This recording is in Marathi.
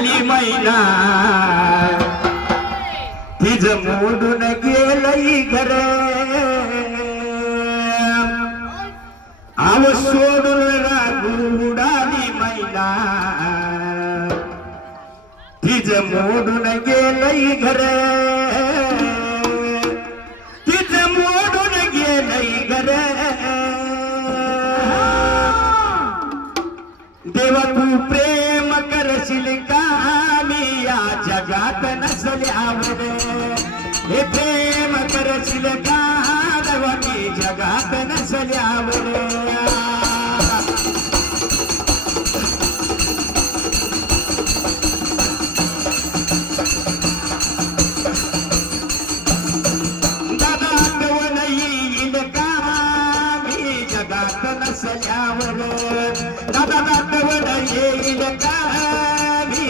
गुडाली मैना तिज मोडून गेलई घर आव सोडून गुडाली मैना तिज मोडून गेलई घर तिज मोडून गेलई घर देवा तू प्रेम करशील का मी या जगात नसले आवडे